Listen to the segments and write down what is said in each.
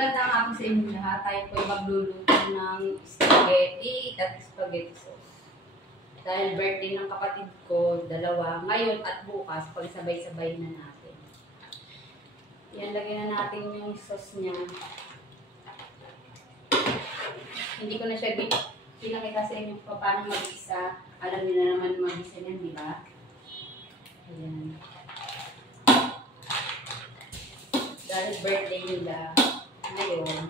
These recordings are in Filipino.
Magandang hapon sa inyo lahat. Tayo po magluluto ng spaghetti at spaghetti sauce. Dahil birthday ng kapatid ko, dalawa, ngayon at bukas, pagsabay-sabay na natin. Yan, lagyan na natin yung sauce niya. Hindi ko na siya pinakita sa inyo kung paano mag-isa. Alam niyo na naman mag-isa niyan, di ba? Ayan. Dahil birthday nila, ngayon,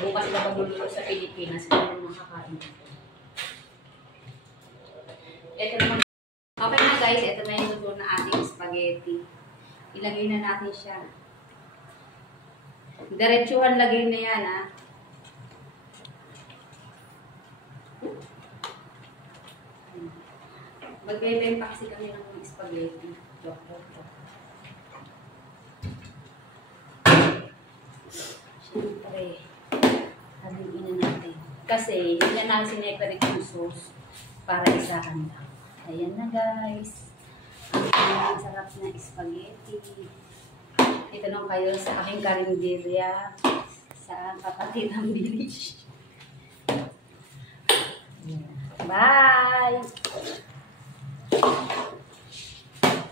bukas sila magluluto sa Pilipinas, kung makakain ito. Ito naman. Okay na guys, ito na yung luto na ating spaghetti. Ilagay na natin siya. Diretsuhan lagay na yan, ha. Magbebenta kasi kami ng spaghetti. Siyempre, haluin na natin. Kasi, hindi na sineparate yung sauce para isahan lang. Ayan na guys. Ang sarap na spaghetti. Ito nung kayo sa aking karinderya sa kapatid ng village. Bye!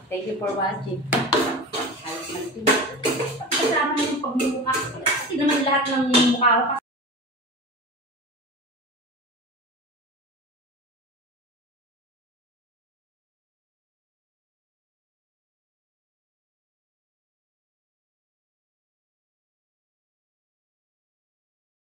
Thank you for watching. Kasama na yung pagmumukha. Kasi naman lahat ng mukha ko